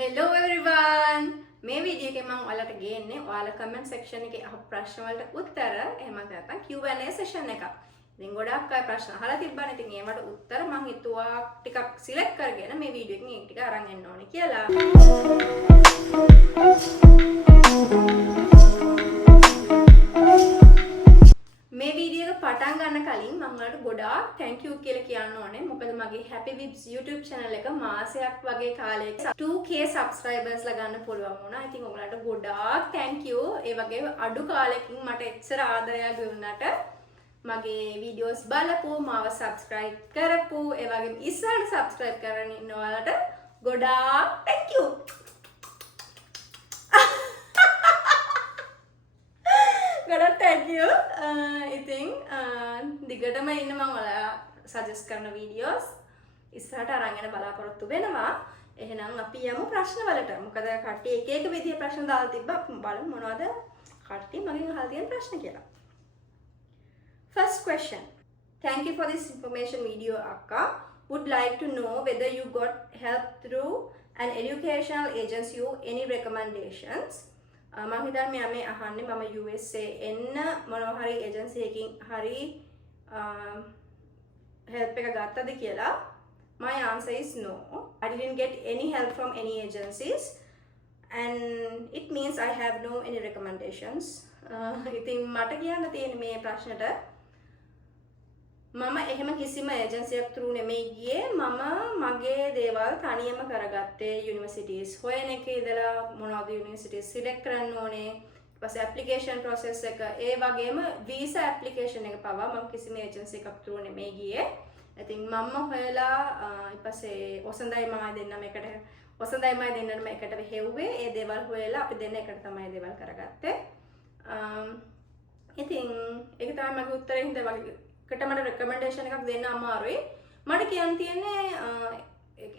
Hello everyone! මේ video එකේ මම ඔයාලට ගේන්නේ ඔයාලා comment section එකේ අහපු ප්‍රශ්න වලට උත්තර එහෙම නැත්නම් Q&A session එකක්. ඉතින් ගොඩක් අය ප්‍රශ්න අහලා තිබ්බනේ. ඉතින් ඒවට උත්තර මම හිතුවා ටිකක් select කරගෙන මේ වීඩියෝ එකෙන් ඒක ටික අරන් එන්න ඕනේ කියලා. මේ වීඩියෝ එක පටන් ගන්න කලින් මම ඔයාලට ගොඩාක් thank you කියලා කියන්න ඕනේ. මොකද මගේ Happy Vibs YouTube channel එක මාසයක් වගේ කාලයක 2k subscribers ලා ගන්න පුළුවන් වුණා. ඉතින් ඔයාලට ගොඩාක් thank you. ඒ වගේ අඩු කාලෙකින් මට එච්චර ආදරයක් දුන්නට මගේ videos බලපු, මාව subscribe කරපු, ඒ වගේම ඉස්සරහට subscribe කරගෙන ඉන්න ඔයාලට ගොඩාක් thank you. ගොඩක් thank you. ඉතින් දිගටම ඉන්න මම ඔයාලා suggest කරන videos ඉස්සරහට අරන් යන බලාපොරොත්තු වෙනවා. එහෙනම් අපි යමු ප්‍රශ්න වලට. මොකද කට්ටිය එක එක විදිහේ ප්‍රශ්න දාලා තිබ්බා. බලමු මොනවද කට්ටිය මගෙන් අහලා තියෙන ප්‍රශ්න කියලා. First question. Thank you for this information video, Akka. Would like to know whether you got help through an educational agency or any recommendations. මම හිතන්නේ මේ අහන්නේ මම USA එන්න මොනවා හරි ඒජන්සි එකකින් හරි help එක ගත්තද කියලා. My answer is no. I didn't get any help from any agencies and it means I have no any recommendations. ඉතින් මට කියන්න තියෙන මේ ප්‍රශ්නට මම එහෙම කිසිම ඒජන්සියක් through නෙමෙයි ගියේ. මම මගේ දේවල් තනියම කරගත්තේ යුනිවර්සිටිස් හොයන එකේ ඉඳලා මොනවද යුනිවර්සිටිස් සිලෙක්ට් කරන්න ඕනේ. ඊට පස්සේ ඇප්ලිකේෂන් process එක ඒ වගේම වීසා ඇප්ලිකේෂන් එක පවා මම කිසිම ඒජන්සි එකක් through නෙමෙයි ගියේ. ඉතින් මම හොයලා ඊට පස්සේ ඔසඳයි මම දෙන්නම එකට හෙව්වේ. ඒ දේවල් හොයලා අපි දෙන්න එකට තමයි ඒ දේවල් කරගත්තේ. ඉතින් ඒක තමයි මගේ උත්තරේ. හින්දා වගේ කට මට recommendation එකක් දෙන්න අමාරුයි. මට කියන්න තියෙන්නේ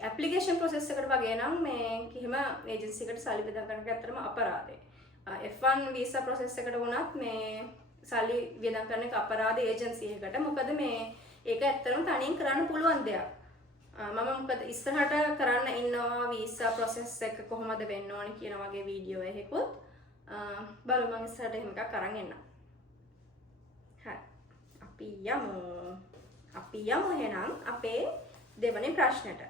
application process එකට වගේ නම් මේ කිසිම agency එකකට සල්ලි බෙදා ගන්න එක ඇත්තටම අපරාධයි. F1 visa process එකට වුණත් මේ සල්ලි බෙදා ගන්න එක අපරාධ agency එකකට. මොකද මේ ඒක ඇත්තටම තනියෙන් කරන්න පුළුවන් දෙයක්. මම මොකද ඉස්සරහට කරන්න ඉන්නවා visa process එක කොහොමද වෙන්න ඕනේ කියන වගේ වීඩියෝ එකකුත් බලමු මම ඉස්සරහට එහෙම එකක් අරන් එන්නම්. හරි. අපි යමු එහෙනම් අපේ දෙවැනි ප්‍රශ්නට.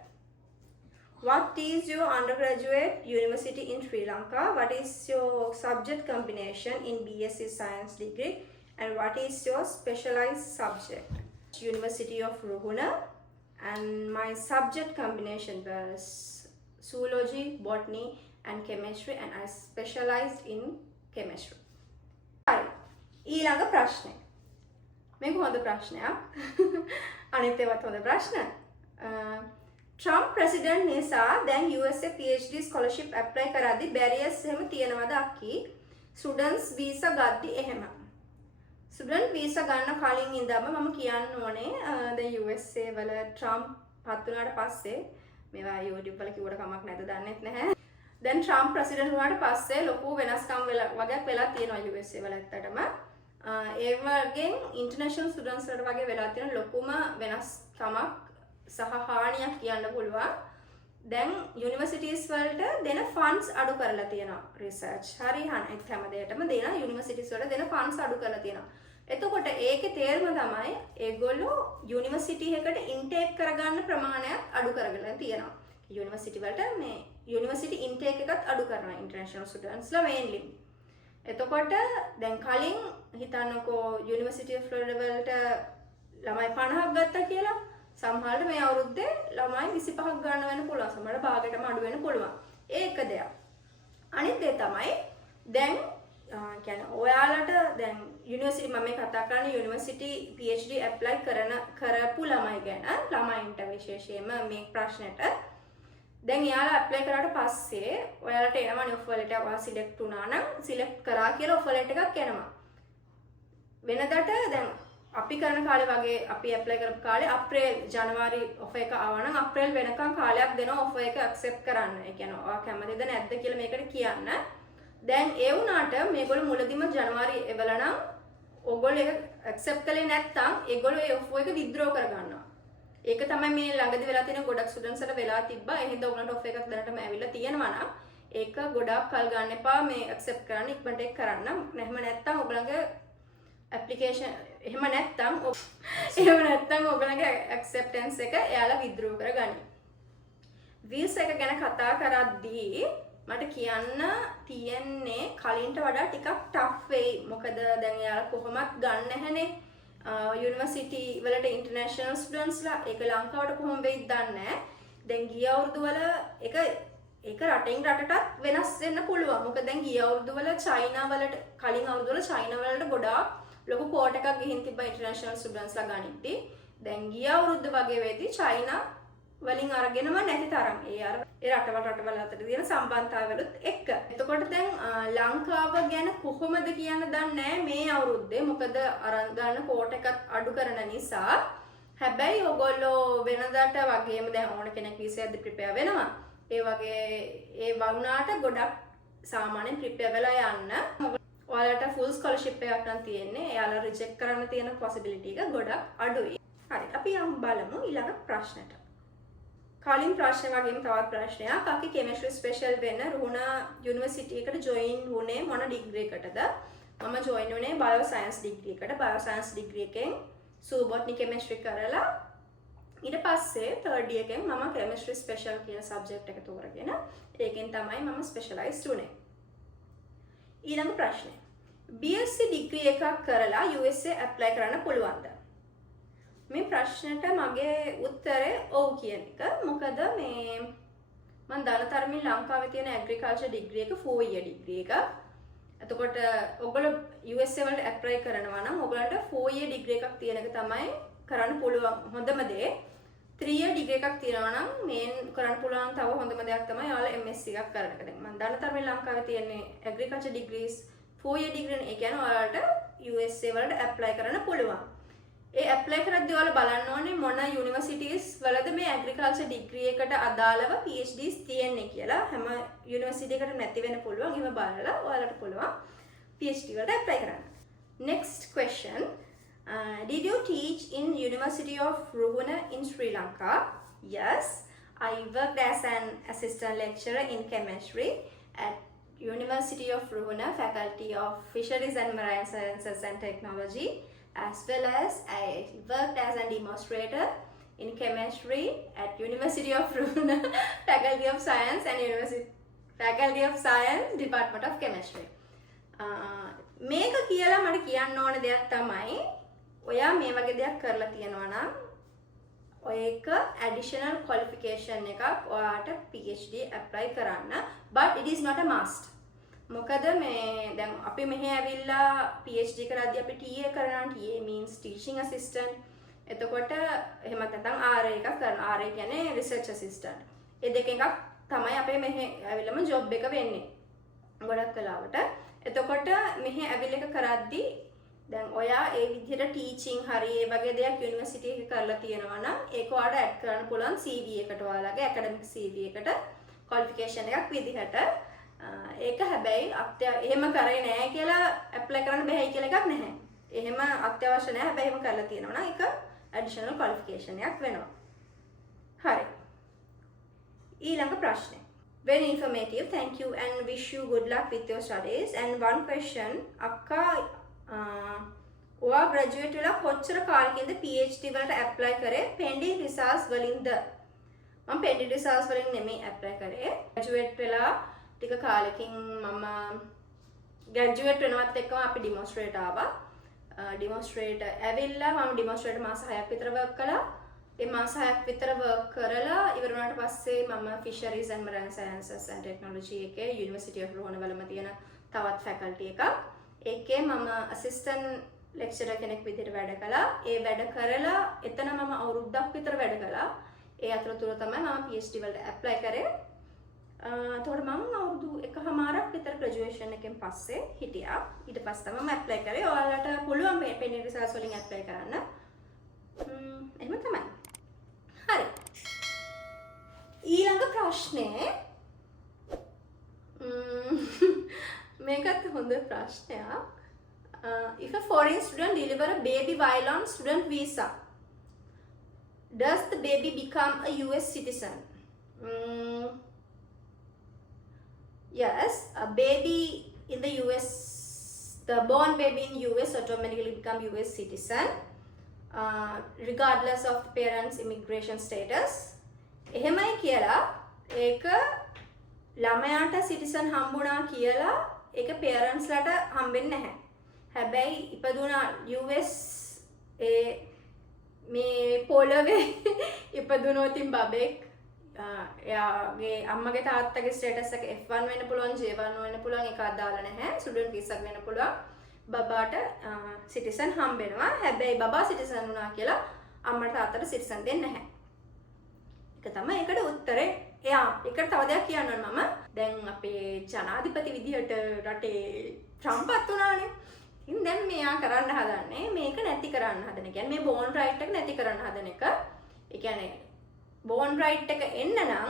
What is your undergraduate university in Sri Lanka? What is your subject combination in BSc Science degree? And what is your specialized subject? University of Ruhuna. And my subject combination was zoology, botany and chemistry, and I specialized in chemistry. ඊළඟ ප්‍රශ්නේ. මේක හොඳ ප්‍රශ්නයක්. අනිත් ඒවත් හොඳ ප්‍රශ්න. Trump president නිසා දැන් USA PhD scholarship apply කරද්දි barriers එහෙම තියෙනවද අක්කි? students visa ගද්දි එහෙම. student visa ගන්න කලින් ඉඳන්ම මම කියන්න ඕනේ දැන් USA වල Trump පත් වුණාට පස්සේ මේවා YouTube වල කිව්වට කමක් නැද්ද දන්නෙත් නැහැ. දැන් Trump president වුණාට පස්සේ ලොකු වෙනස්කම් වගේක් වෙලා තියෙනවා USA වල ඇත්තටම. ඒ වගේ ඉන්ටර්නැෂනල් ස්ටුඩන්ට්ස් වලට වගේ වෙලා තියෙන ලොකුම වෙනස්කමක් සහ හානියක් කියන්න පුළුවන්. දැන් යුනිවර්සිටිස් වලට දෙන ෆන්ඩ්ස් අඩු කරලා තියෙනවා. රිසර්ච් හරි අනිත් හැම දෙයකටම දෙන යුනිවර්සිටිස් වලට දෙන ෆන්ඩ්ස් අඩු කරලා තියෙනවා. එතකොට ඒකේ තේරුම තමයි ඒගොල්ලෝ යුනිවර්සිටි එකකට ඉන්ටේක් කරගන්න ප්‍රමාණයක් අඩු කරගෙන තියෙනවා. යුනිවර්සිටි වලට මේ යුනිවර්සිටි ඉන්ටේක් එකත් අඩු කරනවා ඉන්ටර්නැෂනල් ස්ටුඩන්ට්ස්ලා මේන්ලි. එතකොට දැන් කලින් හිතන්නකෝ යුනිවර්සිටි ඔෆ් ෆ්ලොරිඩා වලට ළමයි 50ක් ගත්තා කියලා සමහරවිට මේ අවුරුද්දේ ළමයි 25ක් ගන්න වෙන්න පුළුවන්. සමහරවිට භාගයටම අඩු වෙන්න පුළුවන්. ඒක දෙයක්. අනිත් දේ තමයි දැන් කියන්නේ ඔයාලට දැන් යුනිවර්සිටි මම මේ කතා කරන්නේ යුනිවර්සිටි PhD apply කරපු ළමයි ගැන. ළමයින්ට විශේෂයෙන්ම මේ ප්‍රශ්නෙට දැන් යාලා ඇප්ලයි කරාට පස්සේ ඔයාලට එනවනේ ඔෆර් ලෙටර් ඔයා සිලෙක්ට් වුණා නම් සිලෙක්ට් කරා කියලා ඔෆර් ලෙටර් එකක් එනවා. වෙනදට දැන් අපි කරන කාලේ වගේ අපි ඇප්ලයි කරපු කාලේ අප්‍රේල් ජනවාරි ඔෆර් එක ආවා නම් අප්‍රේල් වෙනකන් කාලයක් දෙනවා ඔෆර් එක ඇක්සෙප්ට් කරන්න. ඒ කියන්නේ ඔයා කැමතිද නැද්ද කියලා මේකට කියන්න. දැන් ඒ වුණාට මේගොල්ලෝ මුලදීම ජනවාරි එවල නම් ඕගොල්ලෝ ඒක ඇක්සෙප්ට් කළේ නැත්නම් ඒගොල්ලෝ ඒ ඔෆර් එක විත්ඩ්‍රෝ කර ගන්නවා. ඒක තමයි මේ ළඟදි වෙලා තියෙන ගොඩක් ස්ටුඩන්ට්ස් ලා වෙලා තිබ්බා. ඒ හින්දා ඔයගලන්ට ඔෆ් එකක් දැනටම ඇවිල්ලා තියෙනවා නම් ඒක ගොඩක් කල් ගන්න එපා මේ ඇක්සෙප්ට් කරන්න ඉක්මනට ඒක කරන්න. එහෙම නැත්නම් ඔයගලගේ ඇප්ලිකේෂන් එහෙම නැත්නම් ඔයගලගේ ඇක්සෙප්ටන්ස් එක එයාලා විත්ඩ්‍රෝ කරගනි. වීල්ස් එක ගැන කතා කරද්දී මට කියන්න තියෙන්නේ කලින්ට වඩා ටිකක් ටෆ් වෙයි. මොකද දැන් එයාලා කොහොමත් ගන්න නැහැනේ යුනිවර්සිටි වලට ඉන්ටර්නැෂනල් ස්ටුඩන්ට්ස්ලා. ඒක ලංකාවට කොහොම වෙයිද දන්නේ නැහැ. දැන් ගිය අවුරුදු වල ඒක රටින් රටටත් වෙනස් වෙන්න පුළුවන්. මොකද දැන් ගිය අවුරුදු වල චයිනා වලට කලින් අවුරුදු වල චයිනා වලට ගොඩාක් ලොකු කෝට් එකක් ගිහින් තිබ්බා ඉන්ටර්නැෂනල් ස්ටුඩන්ට්ස්ලා ගනිද්දී. දැන් ගිය අවුරුද්ද වගේ වෙදී චයිනා වලින් අරගෙනම නැති තරම් ඒ රටවල් අතර තියෙන සම්බන්ධතාවවලුත් එක්ක. එතකොට දැන් ලංකාව ගැන කොහොමද කියන්න දන්නේ නැහැ මේ අවුරුද්දේ. මොකද අරන් ගන්න කෝට් එකත් අඩු කරන නිසා. හැබැයි ඔයගොල්ලෝ වෙනදාට වගේම දැන් ඕන කෙනෙක් වීසාවද ප්‍රිපෙයාර් වෙනවා. ඒ වගේ ඒ වුණාට ගොඩක් සාමාන්‍යයෙන් ප්‍රිපෙයාර් වෙලා යන්න. ඔයාලට ෆුල් ස්කෝලර්ෂිප් එකක් නම් තියෙන්නේ. එයාලා රිජෙක්ට් කරන්න තියෙන පොසිබිලිටි එක ගොඩක් අඩුයි. හරි. අපි යමු බලමු ඊළඟ ප්‍රශ්නට. කලින් ප්‍රශ්න වගේම තවත් ප්‍රශ්නයක්. අපි කෙමිස්ට්‍රි ස්පෙෂල් වෙන රුහුණා යුනිවර්සිටි එකට ජොයින් වුණේ මොන ඩිග්‍රී එකටද? මම ජොයින් වුණේ බයෝ සයන්ස් ඩිග්‍රී එකට. බයෝ සයන්ස් ඩිග්‍රී එකෙන් සූබොට්නි කෙමිස්ට්‍රි කරලා ඊට පස්සේ තර්ඩ් එකෙන් මම කෙමිස්ට්‍රි ස්පෙෂල් කියන සබ්ජෙක්ට් එක තෝරගෙන ඒකෙන් තමයි මම ස්පෙෂලයිස්ඩ් වුණේ. ඊළඟ ප්‍රශ්නය. BSc ඩිග්‍රී එකක් කරලා USA ඇප්ලයි කරන්න පුළුවන්ද? මේ ප්‍රශ්නට මගේ උත්තරය ඔව් කියන එක. මොකද මේ මම දන්න තරමින් ලංකාවේ තියෙන ඇග්‍රිකල්චර් ඩිග්‍රී එක 4 year ඩිග්‍රී එක. එතකොට ඔයගොල්ලෝ USA වලට ඇප්ලයි කරනවා නම් ඔයගලන්ට 4 year ඩිග්‍රී එකක් තියෙන එක තමයි කරන්න පුළුවන් හොඳම දේ. 3 year ඩිග්‍රී එකක් තියෙනවා නම් මේන් කරන්න පුළුවන් තව හොඳම දෙයක් තමයි ඔයාලා MSc එකක් කරන එක. දැන් මම දන්න තරමින් ලංකාවේ තියෙන්නේ ඇග්‍රිකල්චර් ඩිග්‍රීස් 4 year ඩිග්‍රී ඒ කියන්නේ ඔයාලට USA වලට ඇප්ලයි කරන්න පුළුවන්. ඒ ඇප්ලයි කරද්දී ඔයාලා බලන්න ඕනේ මොන යුනිවර්සිටිස් වලද මේ ඇග්‍රිකල්චර් ඩිග්‍රී එකට අදාළව PhDs තියෙන්නේ කියලා. හැම යුනිවර්සිටි එකකට නැති වෙන්න පුළුවන්. එහෙම බලලා ඔයාලට පුළුවන් PhD වලට ඇප්ලයි කරන්න. Next question. Did you teach in University of Ruhuna in Sri Lanka? Yes, I worked as an assistant lecturer in chemistry at University of Ruhuna, Faculty of Fisheries and Marine Sciences and Technology. As well as I worked as a demonstrator in chemistry at University of Ruhuna, Faculty of Science and Faculty of Science, Department of Chemistry. මේක කියලා මට කියන්න ඕන දෙයක් තමයි ඔයා මේ වගේ දෙයක් කරලා තියෙනවා නම් ඔය එක additional qualification එකක් ඔයාට PhD apply කරන්න, but it is not a must. මොකද මේ දැන් අපි මෙහෙ ඇවිල්ලා PhD කරද්දී අපි TA කරනවා. TA means teaching assistant. එතකොට එහෙම නැත්නම් RA එකක් කරනවා. RA කියන්නේ research assistant. ඒ දෙකෙන් එකක් තමයි අපේ මෙහෙ ඇවිල්ලාම job එක වෙන්නේ ගොඩක් වෙලාවට. එතකොට මෙහෙ ඇවිල්ලා එක කරද්දී දැන් ඔයා ඒ විදිහට teaching හරි ඒ වගේ දෙයක් යුනිවර්සිටි එකේ කරලා තියෙනවා නම් ඒක ඔයාලට add කරන්න පුළුවන් CV එකට, ඔයාලගේ academic CV එකට qualification එකක් විදිහට. ඒක හැබැයි එහෙම කරේ නැහැ කියලා ඇප්ලයි කරන්න බැහැ කියලා එකක් නැහැ. එහෙම අත්‍යවශ්‍ය නැහැ. හැබැයි එහෙම කරලා තියෙනවා නම් ඒක additional qualification එකක් වෙනවා. හරි. ඊළඟ ප්‍රශ්නය. Very informative. Thank you and wish you good luck with your studies. And one question. අක්කා ඔයා graduate වෙලා කොච්චර කාලෙකින්ද PhD වලට apply කරේ? pending results වලින්ද? මම pending results වලින් නෙමෙයි apply කරේ. graduate වෙලා ටික කාලෙකින් මම ග්‍රැජුවේට් වෙනවත් එක්කම අපි ඩිමොන්ස්ට්‍රේට් ආවා. ඩිමොන්ස්ට්‍රේට් ඇවිල්ලා මම ඩිමොන්ස්ට්‍රේට් මාස 6ක් විතර වර්ක් කළා. ඒ මාස 6ක් විතර වර්ක් කරලා ඉවර වුණාට පස්සේ මම Fisheries and Marine Sciences and Technology එකේ University of Rohana වලම තියෙන තවත් ෆැකල්ටි එකක්. ඒකේ මම assistant lecturer කෙනෙක් විදිහට වැඩ කළා. ඒ වැඩ කරලා එතන මම අවුරුද්දක් විතර වැඩ කළා. ඒ අතරතුර තමයි මම PhD වලට apply කරේ. එතකොට මම අවුරුදු 1කමාරක් විතර ග්‍රැජුවේෂන් එකෙන් පස්සේ හිටියා. ඊට පස්සේ තමයි මම ඇප්ලයි කරේ. ඔයාලට පුළුවන් මේ pending results වලින් ඇප්ලයි කරන්න. එහෙම තමයි. හරි. ඊළඟ ප්‍රශ්නේ මේකත් හොඳ ප්‍රශ්නයක්. If a foreign student deliver a baby while on student visa, does the baby become a US citizen? Yes, a baby in the US, the born baby in US automatically become US citizen, regardless of the parents' immigration status. එහෙමයි කියලා ඒක ළමයාට citizen හම්බුණා කියලා ඒක පේරන්ට්ස්ලාට හම්බෙන්නේ නැහැ. හැබැයි ඉපදුනා US මේ පොළවේ ඉපදුනොතින් බබෙක් එයාගේ අම්මගේ තාත්තගේ ස්ටේටස් එක F1 වෙන්න පුළුවන්, J1 වෙන්න පුළුවන්, ඒක අදාළ නැහැ. ස්ටුඩන්ට් වීසාක් වෙන්න පුළුවන්. බබාට සිටිසන් හම්බෙනවා. හැබැයි බබා සිටිසන් වුණා කියලා අම්මට තාත්තට සිටිසන් දෙන්නේ නැහැ. ඒක තමයි ඒකට උත්තරේ. එයා ඒකට තව දෙයක් කියන්න ඕන මම. දැන් අපේ ජනාධිපති විදිහට රටේ ට්‍රම්ප්ත් වුණානේ. ඉතින් දැන් මෙයා කරන්න හදන්නේ මේක නැති කරන්න හදන. කියන්නේ මේ බෝන් රයිට් එක නැති කරන්න හදන එක. ඒ කියන්නේ බෝන් රයිට් එක එන්න නම්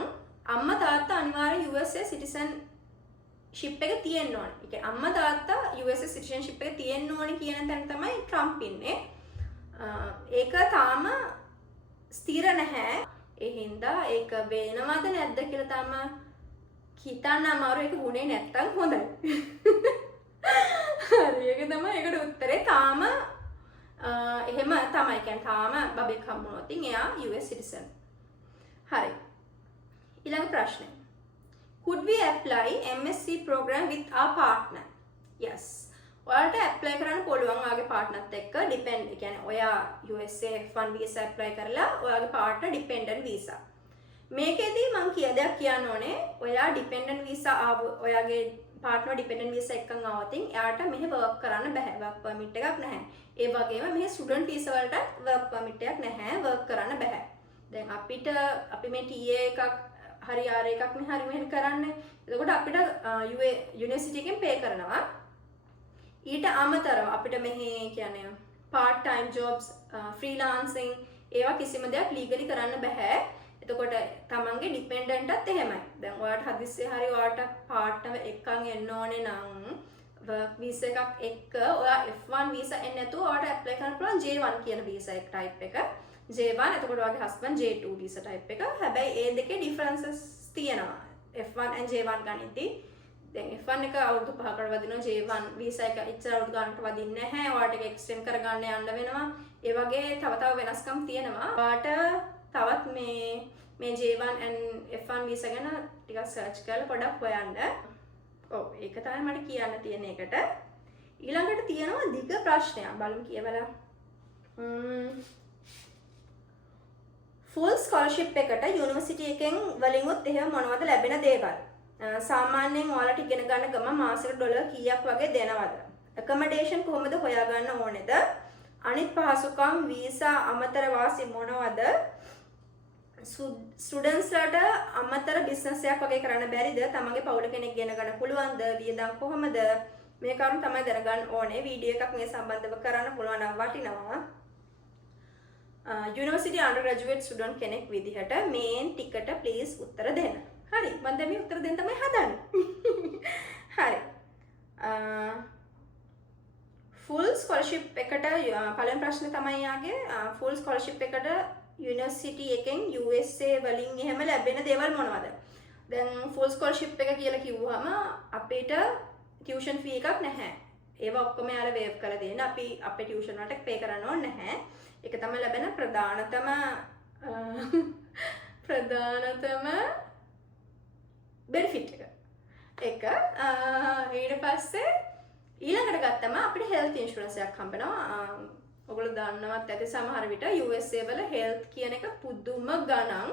අම්මා තාත්තා අනිවාර්යෙන් USA සිටිසන්ෂිප් එක තියෙන්න ඕනේ. ඒ කියන්නේ අම්මා තාත්තා USA සිටිසන්ෂිප් එක තියෙන්න ඕනේ කියන තැන තමයි ට්‍රම්ප් ඉන්නේ. ඒක තාම ස්ථිර නැහැ. ඒ හින්දා ඒක වෙනවද නැද්ද කියලා තාම හිතන්න අමාරු. ඒක වුණේ නැත්තම් හොඳයි. හරි, ඒක තමයි ඒකට උත්තරේ. තාම එහෙම තමයි. කියන්නේ තාම බබෙක් හම්බුනොත් එයා US citizen. හරි. ඊළඟ ප්‍රශ්නය. Could we apply MSc program with our partner? Yes. ඔයාලට ඇප්ලයි කරන්න පුළුවන් ඔයාගේ පාර්ට්නර්ත් එක්ක ඩිපෙන්ඩ්. ඒ කියන්නේ ඔයා USA F1 වීසා ඇප්ලයි කරලා ඔයාගේ පාර්ට්නර් ඩිපෙන්ඩන්ට් වීසා. මේකෙදී මම දෙයක් කියන්න ඕනේ. ඔයා ඩිපෙන්ඩන්ට් වීසා ඔයාගේ පාර්ට්නර් ඩිපෙන්ඩන්ට් වීසා එක්කන් ආවොතින් එයාට මෙහෙ වර්ක් කරන්න බෑ. වර්ක් පර්මිට් එකක් නැහැ. ඒ වගේම මෙහෙ ස්ටුඩන්ට් වීසා වලට වර්ක් පර්මිට් එකක් නැහැ. වර්ක් කරන්න බෑ. දැන් අපි මේ TA එකක් හරි R එකක් නේ හරි මෙහෙම කරන්නේ. එතකොට අපිට යුනිවර්සිටි එකෙන් පේ කරනවා. ඊට අමතරව අපිට මෙහි කියන්නේ part time jobs, freelancing ඒවා කිසිම දෙයක් legally කරන්න බෑ. එතකොට තමන්ගේ ඩිපෙන්ඩන්ට්ත් එහෙමයි. දැන් ඔයාලට හදිස්සියේ හරි ඔයාලට පාර්ට්නර් එක්කන් එන්න ඕනේ නම් work visa එකක් එක්ක ඔයා F1 visa එන්නේ නැතුව ඔයාලට apply කරන්න පුළුවන් J1 කියන visa එක type එක. J1 එතකොට ඔයාගේ husband J2 visa type එක. හැබැයි ඒ දෙකේ differences තියෙනවා. F1 and J1 ගනිද්දී දැන් F1 එක අවුරුදු 5කට වදිනවා. J1 visa එක ඉච්චර අවුරුදු ගන්නට වදින්නේ නැහැ. ඔයාලට ඒක extend කරගන්න යන්න වෙනවා. ඒ වගේ තව වෙනස්කම් තියෙනවා. ඔයාලට තවත් මේ J1 and F1 visa ගැන ටිකක් search කරලා පොඩක් හොයන්න. ඔව් ඒක තමයි මට කියන්න තියෙන එකට. ඊළඟට තියෙනවා දිග ප්‍රශ්නයක්. බලමු කියවලා. full scholarship එකට යුනිවර්සිටි එකෙන් වලින්ුත් එහෙම මොනවද ලැබෙන දේවල්? සාමාන්‍යයෙන් ඔයාලට ඉගෙන ගන්න ගමන් මාසෙකට ඩොලර් කීයක් වගේ දෙනවද? accommodation කොහොමද හොයාගන්න ඕනේද? අනිත් පහසුකම් වීසා අමතර වාසි මොනවද? ස්ටුඩන්ට්ස්ලාට අමතර බිස්නස් එකක් වගේ කරන්න බැරිද? තමන්ගේ පවුල කෙනෙක් ගෙන ගන්න පුළුවන්ද? වියදම් කොහොමද? මේ කරුණු තමයි දැනගන්න ඕනේ. වීඩියෝ එකක් මේ සම්බන්ධව කරන්න පුළුවන් නම් වටිනවා. යුනිවර්සිටි අන්ඩර්ග්‍රැජුවේට් ස්ටුඩන්ට් කෙනෙක් විදිහට මේන් ටිකට ප්ලීස් උත්තර දෙන්න. හරි, මම දැන් මේ උත්තර දෙන්න තමයි හදන්නේ. හරි. full scholarship එකට පළවෙනි ප්‍රශ්නේ තමයි යාගේ full scholarship එකට යුනිවර්සිටි එකෙන් USA වලින් එහෙම ලැබෙන දේවල් මොනවද? දැන් full scholarship එක කියලා කිව්වම අපිට tuition fee එකක් නැහැ. ඒවා ඔක්කොම යාලා waive කරලා දෙන්න. අපි අපේ tuition වලට pay කරන්න ඕනේ නැහැ. ඒක තමයි ලැබෙන ප්‍රධානතම benefit එක. ඊට පස්සේ ඊළඟට ගත්තම අපිට health insurance එකක් හම්බෙනවා. ඔයගොල්ලෝ දන්නවත් ඇති සමහර විට USA වල health කියන එක පුදුම ගණන්.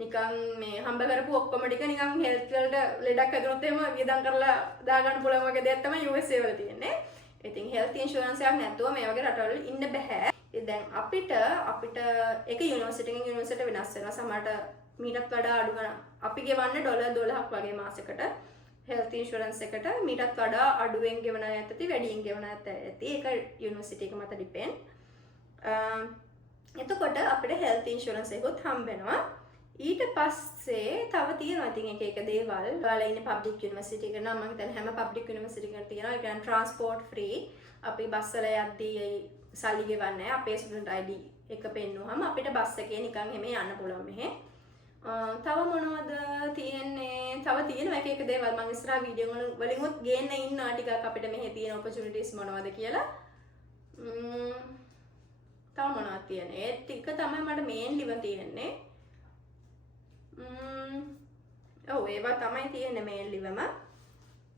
නිකන් මේ හම්බ කරපු ඔක්කොම ටික නිකන් health වලට ලෙඩක් හැදුනොත් එහෙම වියදම් කරලා දාගන්න පුළුවන් වගේ දෙයක් තමයි USA වල තියෙන්නේ. ඉතින් health insurance එකක් නැතුව මේ වගේ රටවල ඉන්න බෑ. දැන් අපිට ඒක යුනිවර්සිටි එකෙන් යුනිවර්සිටි වෙනස් වෙනවා. සමහරට මීටත් වඩා අඩු ගන්න. අපි ගෙවන්නේ ඩොලර් 12ක් වගේ මාසෙකට health insurance එකට. මීටත් වඩා අඩුවෙන් ගෙවන අය ඇති, වැඩියෙන් ගෙවන අය ඇති. ඒක යුනිවර්සිටි එක මත depend. එතකොට අපිට health insurance එකත් හම්බෙනවා. ඊට පස්සේ තව තියෙනවා ඉතින් එක දේවල්. ඔයාලා ඉන්නේ public university එක නම් මම හිතන්නේ හැම public university එකකම තියෙනවා. ඒ කියන්නේ transport free. අපි බස් වල යද්දී සල්ලි ගෙවන්නේ නැහැ. අපේ student ID එක පෙන්නුවාම අපිට බස් එකේ නිකන් එමේ යන්න පුළුවන් මෙහෙ. තව මොනවද තියෙන්නේ? තව තියෙන එක දේවල් මම ඉස්සරහා වීඩියෝ වලින් උත් ගේන්න ඉන්නවා ටිකක් අපිට මෙහෙ තියෙන opportunities මොනවද කියලා. තව මොනවද තියෙන්නේ? ඒ ටික තමයි මට මේන්ලිව තියෙන්නේ. ඔව් ඒවා තමයි තියෙන්නේ මේන්ලිවම.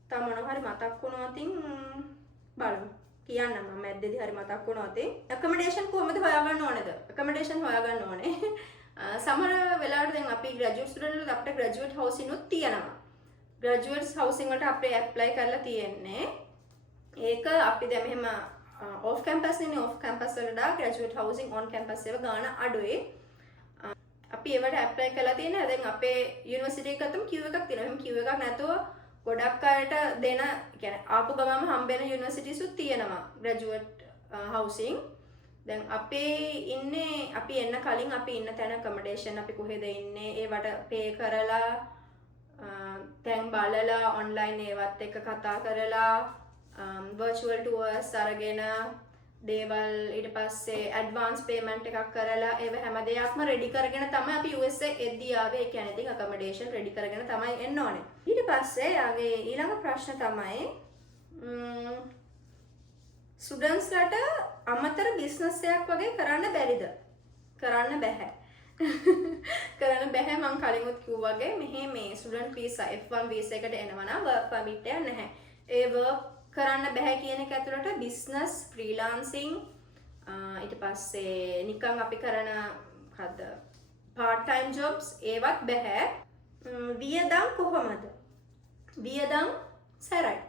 තව මොනවා හරි මතක් වුණොත් බලමු. කියන්න මම මැද්දේදී හරි මතක් වුණොත් accommodation කොහොමද හොයාගන්න ඕනේද? accommodation හොයාගන්න ඕනේ. සමහර වෙලාවට දැන් අපි graduate student වලට අපිට graduate housing උත් තියෙනවා. graduate housing වලට අපි apply කරලා තියෙන්නේ. ඒක අපි දැන් මෙහෙම off campus නේ off campus වලට graduate housing on campus ඒවා ගාන අඩුයි. අපි ඒවට apply කරලා තියෙනවා. දැන් අපේ university එකකටම queue එකක් තියෙනවා. එහෙනම් queue එකක් නැතුව ගොඩක් අයට දෙන කියන්නේ ආපු ගමම හම්බෙන යුනිවර්සිටිස් උත් තියෙනවා graduate housing. දැන් අපි එන්න කලින් අපි ඉන්න තැන accommodation අපි කොහෙද ඉන්නේ ඒවට pay කරලා තැන් බලලා online ඒවත් එක්ක කතා කරලා virtual tours අරගෙන දේවල් ඊට පස්සේ advance payment එකක් කරලා ඒව හැම දෙයක්ම ready කරගෙන තමයි අපි USA එද්දී ආවේ. ඒ කියන්නේ ඉතින් accommodation ready කරගෙන තමයි එන්න ඕනේ. ඊට පස්සේ යාගේ ඊළඟ ප්‍රශ්න තමයි students ලට අමතර business එකක් වගේ කරන්න බැරිද? කරන්න බෑ. කරන්න බෑ මම කලින්වත් කිව්වා වගේ මෙහි මේ student visa F1 visa එකට එනවා නම් work permit එක නැහැ. ඒ work කරන්න බෑ කියන එක ඇතුළට business freelancing ඊට පස්සේ නිකන් අපි කරන මොකද්ද part time jobs ඒවත් බෑ. වියදම් කොහොමද? වියදම් සැරයි.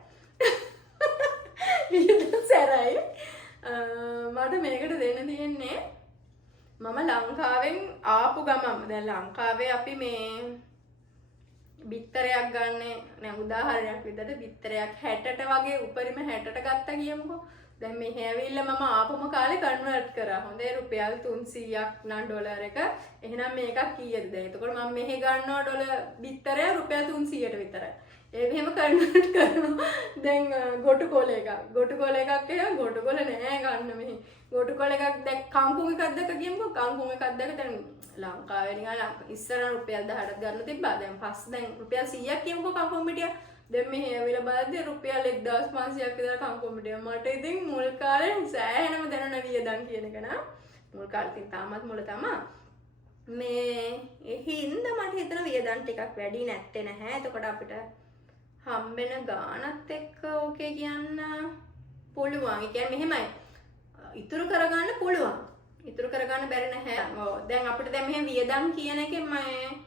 වියදම් සැරයි. මට මේකට දෙන්න තියෙන්නේ මම ලංකාවෙන් ආපු ගමම දැන් ලංකාවේ අපි මේ බිත්තරයක් ගන්න නෑ උදාහරණයක් විදිහට බිත්තරයක් 60ට වගේ උපරිම 60ට ගත්තා කියමුකෝ. දැන් මෙහෙ ඇවිල්ලා මම ආපුම කාලේ කන්වර්ට් කරා. හොඳේ රුපියල් 300ක් නම් ඩොලර් එක. එහෙනම් මේකක් කීයද දැන්? එතකොට මම මෙහෙ ගන්නවා ඩොලර් බිත්තරය රුපියල් 300ට විතරයි. ඒ මෙහෙම කන්වර්ට් කරනවා. දැන් ගොටුකොල එකක්. ගොටුකොල එකක් එහෙම ගොටුකොල නෑ ගන්න මෙහෙ. ගොටුකොල එකක් දැන් කම්කුම් එකක් දැක්ක කියමුකෝ. කම්කුම් එකක් දැක්ක දැන් ලංකාවේ නිකන් ඉස්සර රුපියල් 10ට ගන්න තිබ්බා. දැන් දැන් රුපියල් 100ක් කියමුකෝ කම්කුම් පිටිය. දැන් මෙහෙ ඇවිල්ලා බලද්දී රුපියල් 1500ක් විතර කම්කුම් පිටිය. මට ඉතින් මුල් කාලේ සෑහෙනම දැනුණ වියදම් කියන එක නා. මුල් කාලේ ඉතින් තාමත් මුල තමයි. මේ හින්ද මට හිතන වියදම් ටිකක් වැඩි නැත්තේ නැහැ. එතකොට අපිට හම්බෙන ගානත් එක්ක ඕකේ කියන්න පුළුවන්. ඒ කියන්නේ මෙහෙමයි. ඉතුරු කරගන්න පුළුවන්. ඉතුරු කරගන්න බැරි නැහැ. ඔව් දැන් අපිට දැන් මෙහෙම වියදම් කියන එකෙන් මම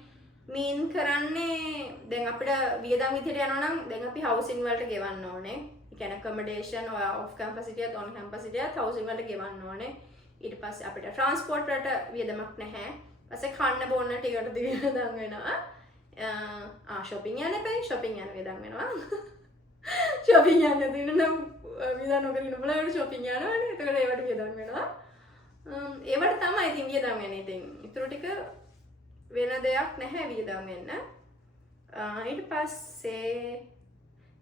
මීන් කරන්නේ දැන් අපිට වියදම් විදිහට යනවා නම් දැන් අපි housing වලට ගෙවන්න ඕනේ. ඒ කියන්නේ accommodation off campus එකත් on campus එකත් housing වලට ගෙවන්න ඕනේ. ඊට පස්සේ අපිට transport වලට වියදමක් නැහැ. ඊපස්සේ කන්න බොන්න ටිකට වියදම් වෙනවා. shopping යන්න එපා. shopping යන වියදම් වෙනවා. shopping යන්න දින නම් වියදම් නොකර ඉන්න බලන්න shopping යනවානේ. එතකොට ඒවට වියදම් වෙනවා. ඒවට තමයි ඉතින් වියදම් වෙන්නේ. ඉතින් ඊටු ටික වෙන දෙයක් නැහැ වියදම් වෙන්න. ඊට පස්සේ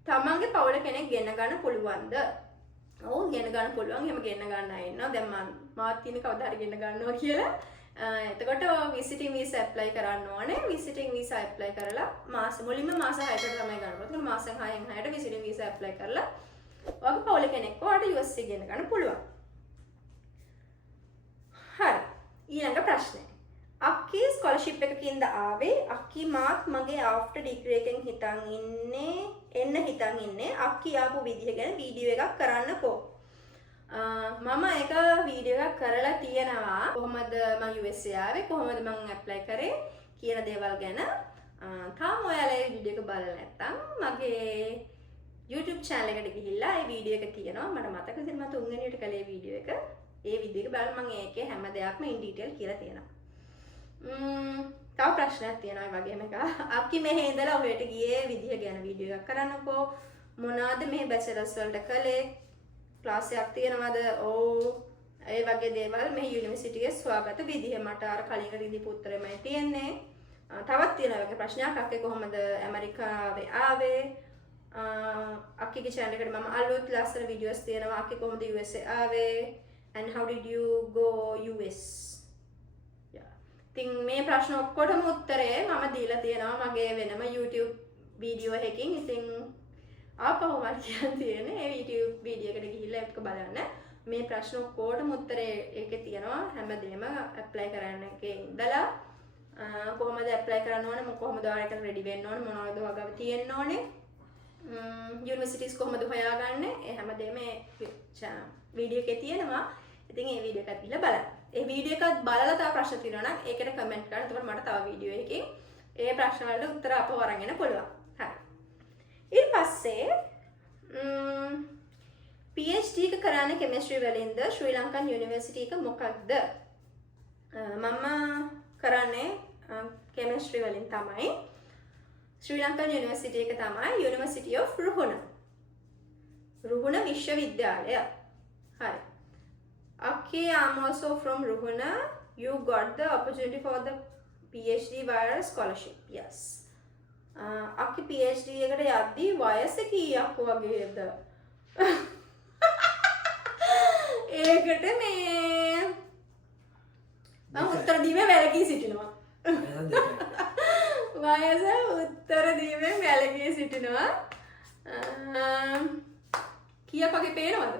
තමන්ගේ පවුල කෙනෙක් ගෙන ගන්න පුළුවන්ද? ඔව් ගෙන ගන්න පුළුවන්. එහෙම ගෙන ගන්න අය ඉන්නවා. දැන් මාත් තියෙන කවදා හරි ගෙන ගන්නවා කියලා. එතකොට visiting visa apply කරන්න ඕනේ. visiting visa apply කරලා මුලින්ම මාස 6කට තමයි ගන්න පුළුවන්. එතකොට මාසෙන් 6න් 6ට visiting visa apply කරලා ඔයාගේ පවුල කෙනෙක් ඔයාලට US ගෙන ගන්න පුළුවන්. හරි. ඊළඟ ප්‍රශ්නේ. අක්කි ස්කෝලර්ෂිප් එකකින්ද ආවේ. අක්කි මාත් මගේ ආෆ්ටර් ඩිග්‍රී එකෙන් එන්න හිතන් ඉන්නේ. අක්කි ආපු විදිහ ගැන වීඩියෝ එකක් කරන්නකෝ. මම එක වීඩියෝ එකක් කරලා තියෙනවා. කොහොමද මම USA ආවේ, කොහොමද මම ඇප්ලයි කරේ කියන දේවල් ගැන. තාම ඔයාලා ඒ වීඩියෝ එක බලලා නැත්නම් මගේ YouTube channel එකට ගිහිල්ලා ඒ වීඩියෝ එක තියෙනවා. මට මතක ඉතින් මම තුන්වෙනියට කළේ වීඩියෝ එක. ඒ වීඩියෝ එක බලලා මම ඒකේ හැම දෙයක්ම in detail කියලා තියෙනවා. තව ප්‍රශ්නයක් තියෙනවා ඒ වගේම එක. අක්කි මෙහෙ ඉඳලා ඔහෙට ගියේ විදිහ ගැන වීඩියෝ එකක් කරන්නකෝ. මොනවද මේ බැචලර්ස් වලට කළේ? ක්ලාස් එකක් තියෙනවද? ඕ ඒ වගේ දේවල් මේ යුනිවර්සිටි එකේ ස්වාගත විදිහ මට අර කලින් දීපු උත්තරෙමයි තියෙන්නේ. තවත් තියෙනවා වගේ ප්‍රශ්නයක්. අක්කේ කොහොමද ඇමරිකාවේ ආවේ? අක්කිගේ channel එකට මම අලුත් ලස්සන වීඩියෝස් තියෙනවා. අක්කේ කොහොමද USA ආවේ? and how did you go US? Yeah. ඉතින් මේ ප්‍රශ්න ඔක්කොටම උත්තරේ මම දීලා තියෙනවා මගේ වෙනම YouTube වීඩියෝ එකකින්. ඉතින් ආපහු මට කියන්න තියෙන්නේ ඒ YouTube වීඩියෝ එකට ගිහිල්ලා ඒක බලන්න. මේ ප්‍රශ්න ඔක්කොටම උත්තරේ ඒකේ තියෙනවා. හැමදේම apply කරන්න එකේ ඉඳලා කොහොමද apply කරන්න ඕනේ, කොහොමද ඔයාලා එකට ready වෙන්න ඕනේ, මොනවද වගාව තියෙන්න ඕනේ, universities කොහොමද හොයාගන්නේ, ඒ හැමදේම මේ වීඩියෝ එකේ තියෙනවා. ඉතින් මේ වීඩියෝ එකත් ගිහලා බලන්න. ඒ වීඩියෝ එකත් බලලා තව ප්‍රශ්න තියෙනවා නම් ඒකට කමෙන්ට් කරන්න. එතකොට මට තව වීඩියෝ එකකින් ඒ ප්‍රශ්න වලට උත්තර අපව අරන් එන්න පුළුවන්. හරි. ඊට පස්සේ PhD එක කරන්නේ chemistry වලින්ද ශ්‍රී ලංකන් යුනිවර්සිටි එක මොකක්ද? මම කරන්නේ chemistry වලින් තමයි. ශ්‍රී ලංකන් යුනිවර්සිටි එක තමයි University of Ruhuna. Ruhuna විශ්වවිද්‍යාලය. හරි. Okay, I'm also from Ruhuna. You got the opportunity for the PhD via scholarship. Yes. Okay, PhD එකට යද්දී වයස කීයක් වගේද? ඒකට මේ මම උත්තර දීමේ වැළකී සිටිනවා. වයස උත්තර දීමෙන් වැළකී සිටිනවා. කීයක් වගේ පේනවද?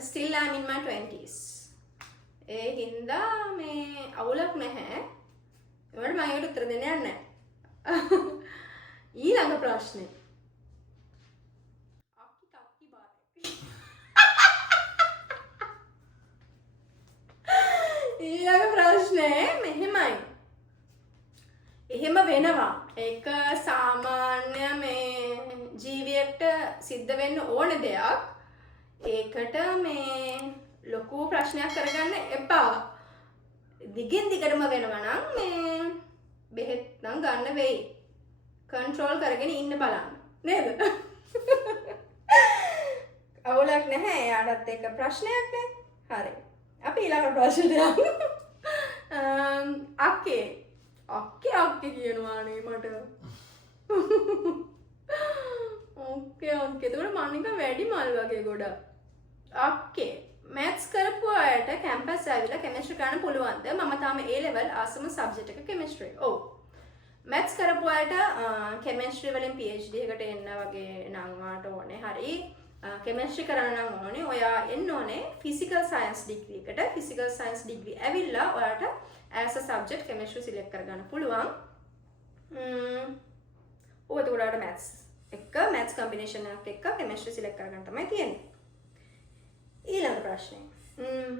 Still I'm in my 20s. ඒ හින්දා මේ අවුලක් නැහැ. ඒවට මම ඒකට උත්තර දෙන්න යන්නේ නැහැ. ඊළඟ ප්‍රශ්නේ. අක්කි බාරේ. ඊළඟ ප්‍රශ්නේ මෙහෙමයි. එහෙම වෙනවා. ඒක සාමාන්‍ය මේ ජීවියෙක්ට සිද්ධ වෙන්න ඕන දෙයක්. ඒකට මේ ලොකු ප්‍රශ්නයක් කරගන්න එපා. දිගින් දිගටම වෙනවා නම් මේ බෙහෙත් නම් ගන්න වෙයි. කන්ට්‍රෝල් කරගෙන ඉන්න බලන්න. නේද? අවුලක් නැහැ. එයාටත් ඒක ප්‍රශ්නයක් නේ. හරි. අපි ඊළඟ ප්‍රශ්නයට යමු. අක්කේ කියනවානේ මට. ඕකේ. එතකොට මම නිකන් වැඩි මල් වගේ ගොඩක්. අක්කේ. මැත්ස් කරපු අයට කැම්පස් ඇවිල්ලා කෙමිස්ට්‍රි කරන්න පුළුවන්ද? මම තාම A level ආසම සබ්ජෙක්ට් එක කෙමිස්ට්‍රි. ඔව්. මැත්ස් කරපු අයට කෙමිස්ට්‍රි වලින් PhD එකට එන්න වගේ නම් වාට ඕනේ. හරි. කෙමිස්ට්‍රි කරන්න නම් ඕනේ. ඔයා එන්න ඕනේ ෆිසිකල් සයන්ස් ඩිග්‍රී එකට. ෆිසිකල් සයන්ස් ඩිග්‍රී ඇවිල්ලා ඔයාට as a subject chemistry select කරගන්න පුළුවන්. එතකොට ඔයාලට maths combination එකක් එක්ක chemistry select කරගන්න තමයි තියෙන්නේ. ඊළඟ ප්‍රශ්නේ.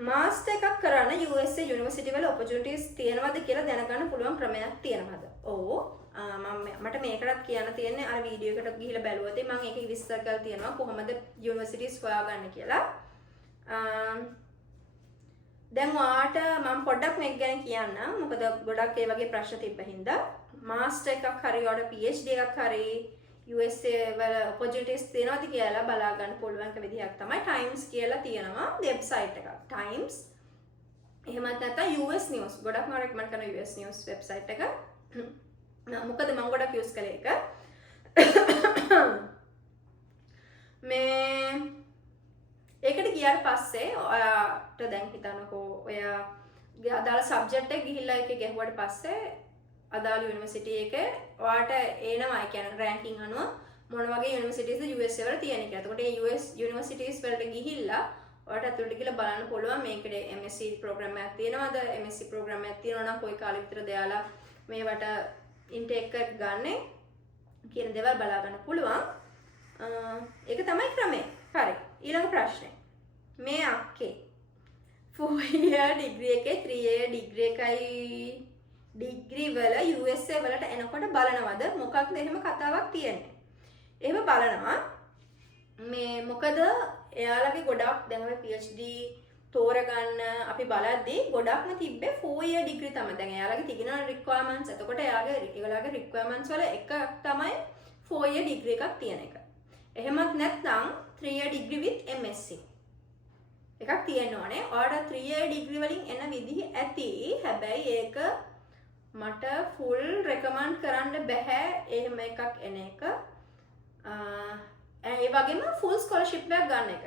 මාස්ටර් එකක් කරන්න USA යුනිවර්සිටි වල opportunities තියෙනවද කියලා දැනගන්න පුළුවන් ක්‍රමයක් තියෙනවද? ඔව්. මට මේකටත් කියන්න තියෙන්නේ අර වීඩියෝ එකට ගිහිල්ලා බැලුවොත් මම ඒකේ විස්තර කරලා තියෙනවා කොහොමද යුනිවර්සිටිස් හොයාගන්නේ කියලා. දැන් ඔයාට මම පොඩ්ඩක් මේක ගැන කියන්නම්. මොකද ගොඩක් ඒ වගේ ප්‍රශ්න තිබ්බ හින්දා මාස්ටර් එකක් හරි ඔයාට PhD එකක් හරි USA වල opportunities තියෙනවද කියලා බලා ගන්න පුළුවන් විදිහක් තමයි Times කියලා තියෙනවා වෙබ්සයිට් එකක්. Times. එහෙමත් නැත්නම් US News. ගොඩක්ම recommend කරන US News වෙබ්සයිට් එක. මොකද මම ගොඩක් use කළේ ඒක. මේ ඒකට ගියාට පස්සේ ඔයාට දැන් හිතන්නකෝ ඔයා අදාළ සබ්ජෙක්ට් එක ගිහිල්ලා ඒකේ ගැහුවට පස්සේ අදාළ යුනිවර්සිටි එකේ ඔයාට එනවා ඒ කියන්නේ රෑන්කින් අනුව මොන වගේ යුනිවර්සිටිස්ද USA වල තියෙන කියලා. එතකොට ඒ US යුනිවර්සිටිස් වලට ගිහිල්ලා ඔයාට අතුලට ගිහලා බලන්න පුළුවන් මේකේ MSc ප්‍රෝග්‍රෑම් එකක් තියෙනවද? MSc ප්‍රෝග්‍රෑම් එකක් තියෙනවා නම් කොයි කාලෙ විතරද යාලා මේවට ඉන්ටේක් එක ගන්නෙ කියන දේවල් බලා ගන්න පුළුවන්. ඒක තමයි ක්‍රමය. හරි. ඊළඟ ප්‍රශ්නේ. මේ අක්කේ 4-year degree එකේ 3-year degree එකයි degree වල USA වලට එනකොට බලනවද? මොකක්ද එහෙම කතාවක් තියෙන්නේ? එහෙම බලනවා. මේ මොකද එයාලගේ ගොඩක් දැන් ඔය PhD තෝරගන්න අපි බලද්දී ගොඩක්ම තිබ්බේ 4-year degree තමයි. දැන් එයාලගේ තිබෙන requirements. එතකොට එයාලගේ requirements වල එකක් තමයි 4-year degree එකක් තියෙන එක. එහෙමත් නැත්නම් 3-year degree with MSc එකක් තියෙන්න ඕනේ. ඔයාලට 3-year degree වලින් එන විදිහ ඇති. හැබැයි ඒක මට full recommend කරන්න බෑ එහෙම එකක් එන එක. ඒ වගේම full scholarship එකක් ගන්න එක.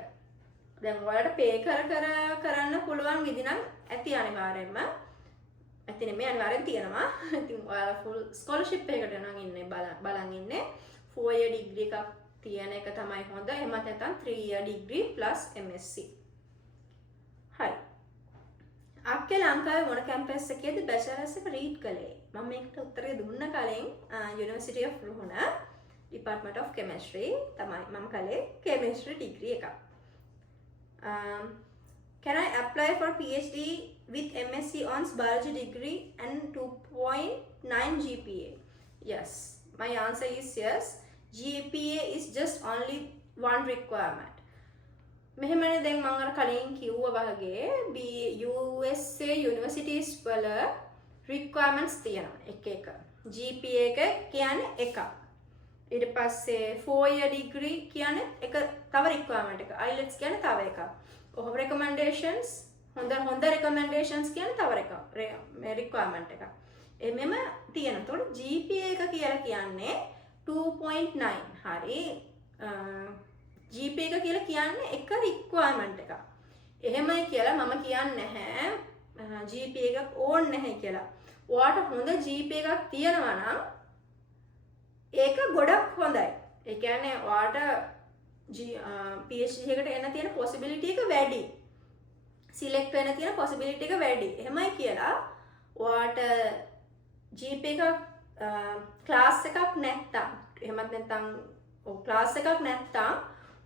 දැන් ඔයාලට පේ කරන්න පුළුවන් විදි නම් ඇති අනිවාර්යෙන්ම. ඇති නෙමෙයි අනිවාර්යෙන් තියෙනවා. ඉතින් ඔයාලා ෆුල් ස්කෝලර්ෂිප් එකකට නම් ඉන්නේ බලන් ඉන්නේ. 4 year degree එකක් තියෙන එක තමයි හොඳ. එහෙම නැත්නම් 3 year degree plus MSc. හරි. අක්කේ ලංකාවේ මොන කැම්පස් එකේද බැචලර්ස් එක රීඩ් කළේ? මම මේකට උත්තරය දුන්න කලින් University of Ruhuna Department of Chemistry තමයි මම කළේ chemistry degree එකක්. Can I apply for PhD with MSc on biology degree and 2.9 GPA? Yes. My answer is yes. GPA is just only one requirement. මෙහෙමනේ දැන් මම අර කලින් කිව්වා වගේ USA universities වල requirements තියෙනවා එක. GPA එක කියන්නේ එකක්. ඊට පස්සේ 4 year degree කියන්නේ එක තව requirement එක. IELTS කියන්නේ තව එකක්. ඔහොම recommendations හොඳ recommendations කියන්නේ තව එකක්. requirement එකක්. එමෙම තියෙනවා. ඒතකොට GPA එක කියලා කියන්නේ 2.9. හරි. GPA එක කියලා කියන්නේ එක requirement එකක්. එහෙමයි කියලා මම කියන්නේ නැහැ. GPA එකක් ඕන් නැහැ කියලා. ඔයාට හොඳ GPA එකක් තියෙනවා නම් ඒක ගොඩක් හොඳයි. ඒ කියන්නේ ඔයාට PhD එකට එන්න තියෙන possibility එක වැඩි. select වෙන්න තියෙන possibility එක වැඩි. එහෙමයි කියලා ඔයාට GPA එකක් class එකක් නැත්තම් එහෙමත් නැත්තම් class එකක් නැත්තම්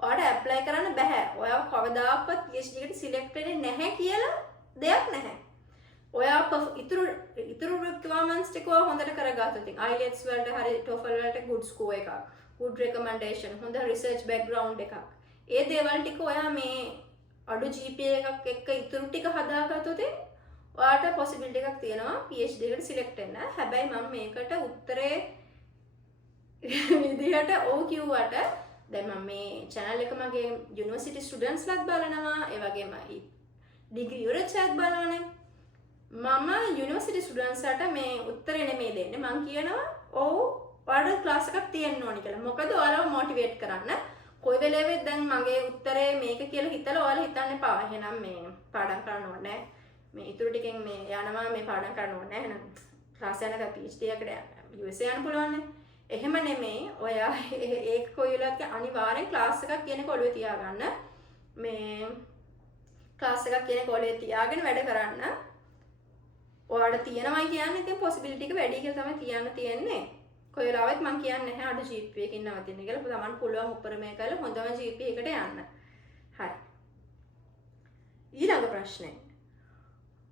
ඔයාට apply කරන්න බෑ. ඔයාව කවදාකවත් PhD එකට select වෙන්නේ නැහැ කියලා දෙයක් නැහැ. ඔයා ඉතුරු requirements ටික හොඳට කරගත්තොත් IELTS වලට හරි TOEFL වලට good score එකක්, good recommendation, හොඳ research background එකක්. ඒ දේවල් ටික ඔයා මේ අඩු GPA එකක් එක්ක ඉතුරු ටික හදාගත්තොත් ඔයාට possibility එකක් තියෙනවා PhD එකට select වෙන්න. හැබැයි මම මේකට උත්තරේ විදිහට ඔව් කිව්වට දැන් මම මේ channel එක මගේ university students ලත් බලනවා. ඒ වගේම degree උරචත් බලනවානේ. මම යුනිවර්සිටි ස්ටුඩන්ට්ස්ලාට මේ උත්තරේ නෙමෙයි දෙන්නේ. මම කියනවා ඔව් ඔයාලට ක්ලාස් එකක් තියෙන්න ඕනි කියලා. මොකද ඔයාලව මොටිවේට් කරන්න. කොයි වෙලාවෙත් දැන් මගේ උත්තරේ මේක කියලා හිතලා ඔයාලා හිතන්න එපා. එහෙනම් මේ පාඩම් කරන්න ඕනේ. මේ ඉතුරු ටිකෙන් මේ යනවා මේ පාඩම් කරන්න ඕනේ. එහෙනම් ක්ලාස් යනක PhD එකට USA යන්න පුළුවන් නේ. එහෙම නෙමෙයි. ඔයා ඒක කොයි වෙලාවක අනිවාර්යෙන් ක්ලාස් එකක් කියන එක ඔළුවේ තියාගන්න. මේ ක්ලාස් එකක් කියන එක ඔළුවේ තියාගෙන වැඩ කරන්න. ඔයාලට තියෙනවයි කියන්නේ ඉතින් possibility එක වැඩි කියලා තමයි තියෙන්නේ. කොයි වෙලාවෙත් මම කියන්නේ නැහැ අඩු GPA එකකින් නවතින්න කියලා. තමන් පුළුවන් උපරිමය කරලා හොඳම GPA එකට යන්න. හරි. ඊළඟ ප්‍රශ්නේ.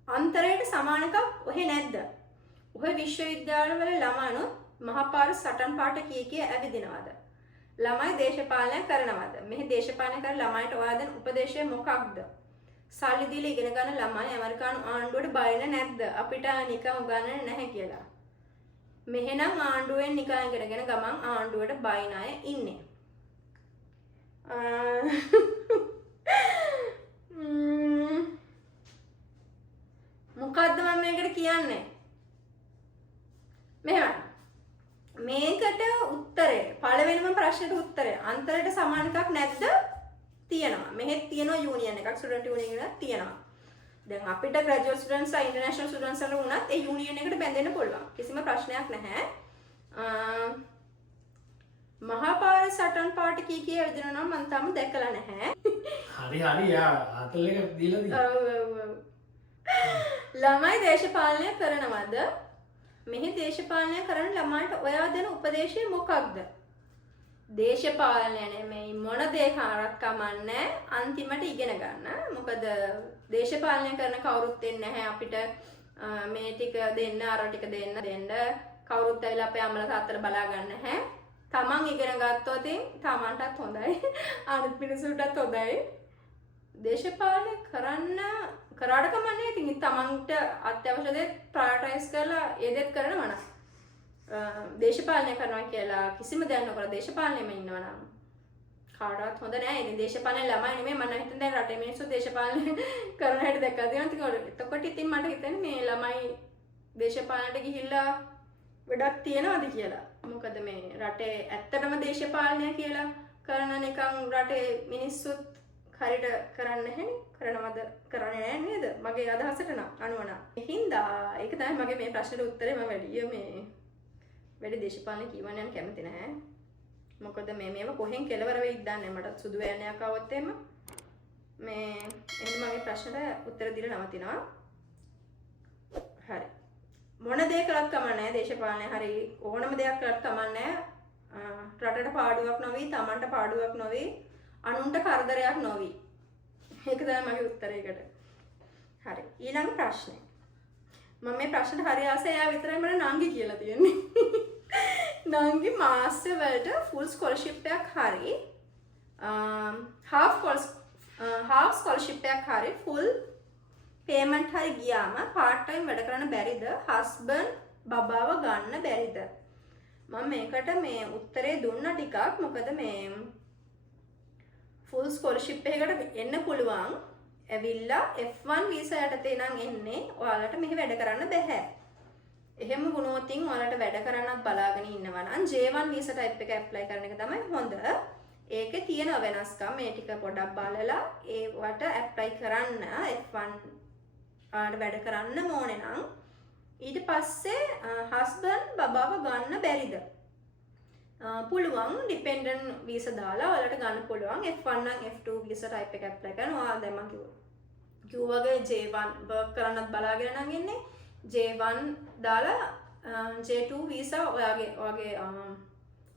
අන්තරයට සමානකම් ඔහෙ නැද්ද? ඔහෙ විශ්වවිද්‍යාලවල ළමයිනුත් මහපාර සටන් පාට කී ඇවිදිනවද? ළමයි දේශපාලනය කරනවද? මෙහි දේශපාලනය කරන ළමයිට ඔයා දෙන උපදේශය මොකක්ද? සල්ලි දීලා ඉගෙන ගන්න ළමයි ඇමරිකානු ආණ්ඩුවට බයින නැද්ද? අපිට නිකන් උගන්වන්නේ නැහැ කියලා. මෙහෙනම් ආණ්ඩුවෙන් නිකන් ඉගෙනගෙන ගමන් ආණ්ඩුවට බයින අය ඉන්නේ. මොකද්ද මම මේකට කියන්නේ? මෙහෙම. මේකට උත්තරේ පළවෙනිම ප්‍රශ්නෙට උත්තරේ අන්තරයට සමානකමක් නැද්ද? තියෙනවා. මෙහෙත් තියෙනවා යූනියන් එකක් ස්ටුඩන්ට් යූනියන් එකක් තියෙනවා. දැන් අපිට ග්‍රැජුවේට් ස්ටුඩන්ට්ස්ලා ඉන්ටර්නැෂනල් ස්ටුඩන්ට්ස්ලා වුණත් ඒ යූනියන් එකට බැඳෙන්න පුළුවන්. කිසිම ප්‍රශ්නයක් නැහැ. මහපාර සටන් පාට කී ඇවිදිනවා නම් මම තාම දැකලා නැහැ. හරි යා ආතල් එක දීලා තියෙනවා. ළමයි දේශපාලනය කරනවද? මෙහි දේශපාලනය කරන ළමයින්ට ඔයා දෙන උපදේශය මොකක්ද? දේශපාලනය නෙමෙයි මොන දේ කරත් කමන්නේ අන්තිමට ඉගෙන ගන්න. මොකද දේශපාලනය කරන කවුරුත් දෙන්නේ නැහැ අපිට මේ ටික දෙන්න අර ටික දෙන්න කවුරුත් ඇවිල්ලා අපේ අම්මලා තාත්තලා බලා ගන්න නැහැ. තමන් ඉගෙන ගත්තොත් තමන්ටත් හොඳයි අනිත් මිනිස්සුන්ටත් හොඳයි. දේශපාලනය කරාට කමන්නේ. ඉතින් තමන්ට අත්‍යවශ්‍ය දේ ප්‍රයොරිටයිස් කරලා ඒ දේත් කරනවා නම් දේශපාලනය කරනවා කියලා කිසිම දෙයක් නොකර දේශපාලනයෙම ඉන්නවා නම් කාටවත් හොඳ නෑ. ඉතින් දේශපාලන ළමයි නෙමෙයි මම හිතන්නේ දැන් රටේ මිනිස්සු දේශපාලනය කරන හැටි දැක්කද කියලා. එතකොට ඉතින් මට හිතෙන්නේ මේ ළමයි දේශපාලනයට ගිහිල්ලා වැඩක් තියනවද කියලා. මොකද මේ රටේ ඇත්තටම දේශපාලනය කියලා කරන නිකන් රටේ මිනිස්සුත් හරියට කරන්න නැහැ කරනවද කරන්නේ නැහැ නේද මගේ අදහසට නම් අනුව නම් හින්දා ඒක තමයි මගේ මේ ප්‍රශ්නෙට උත්තරේ මම වැඩි දේශපාලන කියවන්න යන කැමති නැහැ මොකද මේව කොහෙන් කෙලවර වෙයිද දන්නේ මට සුදු වෑනයක් આવොත් එහෙම මේ එහෙනම් මගේ ප්‍රශ්නෙට උත්තර දීලා නවතිනවා හරි මොන දේ කළත් කමන්නේ දේශපාලනය හරි ඕනම දෙයක් කළත් කමන්නේ රටට පාඩුවක් නොවි තමන්ට පාඩුවක් නොවි අනුන්ට කරදරයක් නොවි ඒක තමයි මගේ උත්තරයකට හරි ඊළඟ ප්‍රශ්නේ මම මේ ප්‍රශ්නට හරි ආසයි එයා විතරයි මට නංගි කියලා තියෙන්නේ නංගි මාස්ටර් වලට ෆුල් ස්කෝලර්ෂිප් එකක් හරි half ස්කෝලර්ෂිප් එකක් හරි ෆුල් පේමන්ට් හරි ගියාම part time වැඩ කරන්න බැරිද හස්බන්ඩ් බබාව ගන්න බැරිද මම මේකට මේ උත්තරේ දුන්න ටිකක් මොකද මේ ෆුල් ස්කෝලර්ෂිප් එකකට එන්න පුළුවන් ඇවිල්ලා F1 වීසා යටතේ නම් එන්නේ ඔයාලට මෙහි වැඩ කරන්න බැහැ. එහෙම වුණොතින් ඔයාලට වැඩ කරන්නත් බලාගෙන ඉන්නවා නම් J1 වීසා ටයිප් එක ඇප්ලයි කරන එක තමයි හොඳ. ඒකේ තියෙන වෙනස්කම් මේ ටික පොඩක් බලලා ඒවට ඇප්ලයි කරන්න F1 ඔයාලට වැඩ කරන්න ඕනේ නම් ඊට පස්සේ හස්බන්ඩ් බබාව ගන්න බැරිද? පුළුවන් ඩිපෙන්ඩන්ට් වීසා දාලා ඔයාලට ගන්න පුළුවන් F1 නම් F2 වීසා ටයිප් එක ඇප්ලයි කරනවා. ඔයා දැන් මම කිව්වාගේ J1 වර්ක් කරන්නත් බලාගෙන නම් ඉන්නේ J1 දාලා J2 වීසා ඔයාගේ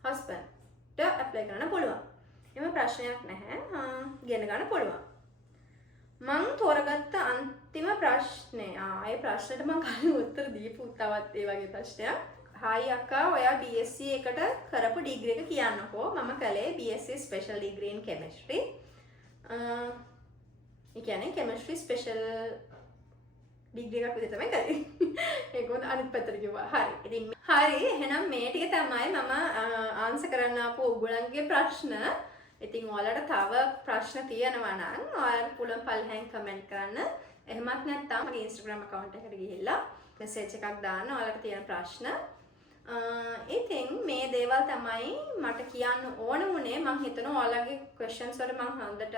හස්බන්ඩ්ට ඇප්ලයි කරන්න පුළුවන්. එම ප්‍රශ්නයක් නැහැ. ගෙන ගන්න පුළුවන්. මං තෝරගත්ත අන්තිම ප්‍රශ්නේ ඒ ප්‍රශ්නෙට මම කලින් උත්තර දීපු තවත් ඒ වගේ ප්‍රශ්නයක්. හායි අක්කා ඔයා BSc එකට කරපු ඩිග්‍රී එක කියන්නකෝ. මම කළේ BSc ස්පෙෂල් ඩිග්‍රී ඉන් කෙමිස්ට්‍රි. ඒ කියන්නේ කෙමිස්ට්‍රි ස්පෙෂල් ඩිග්‍රී එකක් විදිහට තමයි කළේ. ඒක උන් අනිත් පැත්තට කිව්වා. හරි. ඉතින් හරි එහෙනම් මේ ටික තමයි මම ආන්සර් කරන්න ආපු ඔයගොල්ලන්ගේ ප්‍රශ්න. ඉතින් ඔයාලට තව ප්‍රශ්න තියෙනවා නම් ඔයාලට පුළුවන් පල්ලෙහෙන් කමෙන්ට් කරන්න. එහෙමත් නැත්නම් මගේ Instagram account එකට ගිහිල්ලා message එකක් දාන්න ඔයාලට තියෙන ප්‍රශ්න. ඉතින් මේ දේවල් තමයි මට කියන්න ඕන වුණේ. මම හිතනවා ඔයාලගේ questions වලට මම හොඳට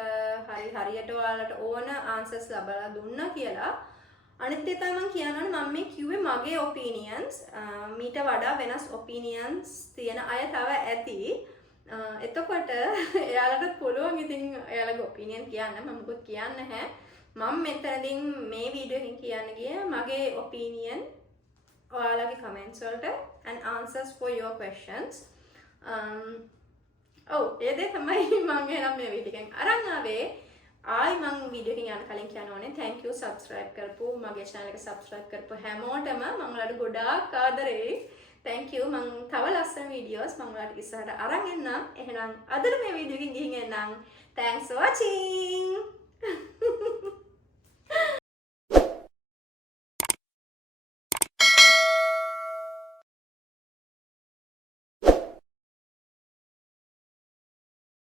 හරියට ඔයාලට ඕන answers ලබලා දුන්නා කියලා. අනිත් එක තමයි මම කියනවනේ මම මේ කිව්වේ මගේ opinions. මීට වඩා වෙනස් opinions තියෙන අය තව ඇති. එතකොට එයාලට පුළුවන් ඉතින් එයාලගේ ඔපිනියන් කියන්න. මම මොකද කියන්නේ නැහැ. මම මෙතනදී මේ වීඩියෝ එකෙන් කියන්න ගියේ මගේ ඔපිනියන් ඔයාලගේ කමෙන්ට්ස් වලට and answers for your questions. ඒ දේ තමයි මම එනම් මේ වීඩියෝ එකෙන් අරන් ආවේ. ආයි මම වීඩියෝ එකෙන් යන කලින් කියන්න ඕනේ thank you subscribe කරපු මගේ channel එක subscribe කරපු හැමෝටම මම ඔයාලට ගොඩාක් ආදරේ. thank you. මම තව ලස්සන වීඩියෝස් මම ඔයාලට ඉස්සරහට අරන් එන්නම්. එහෙනම් අදට මේ වීඩියෝ එකෙන් ගිහින් එන්නම්. thanks for watching.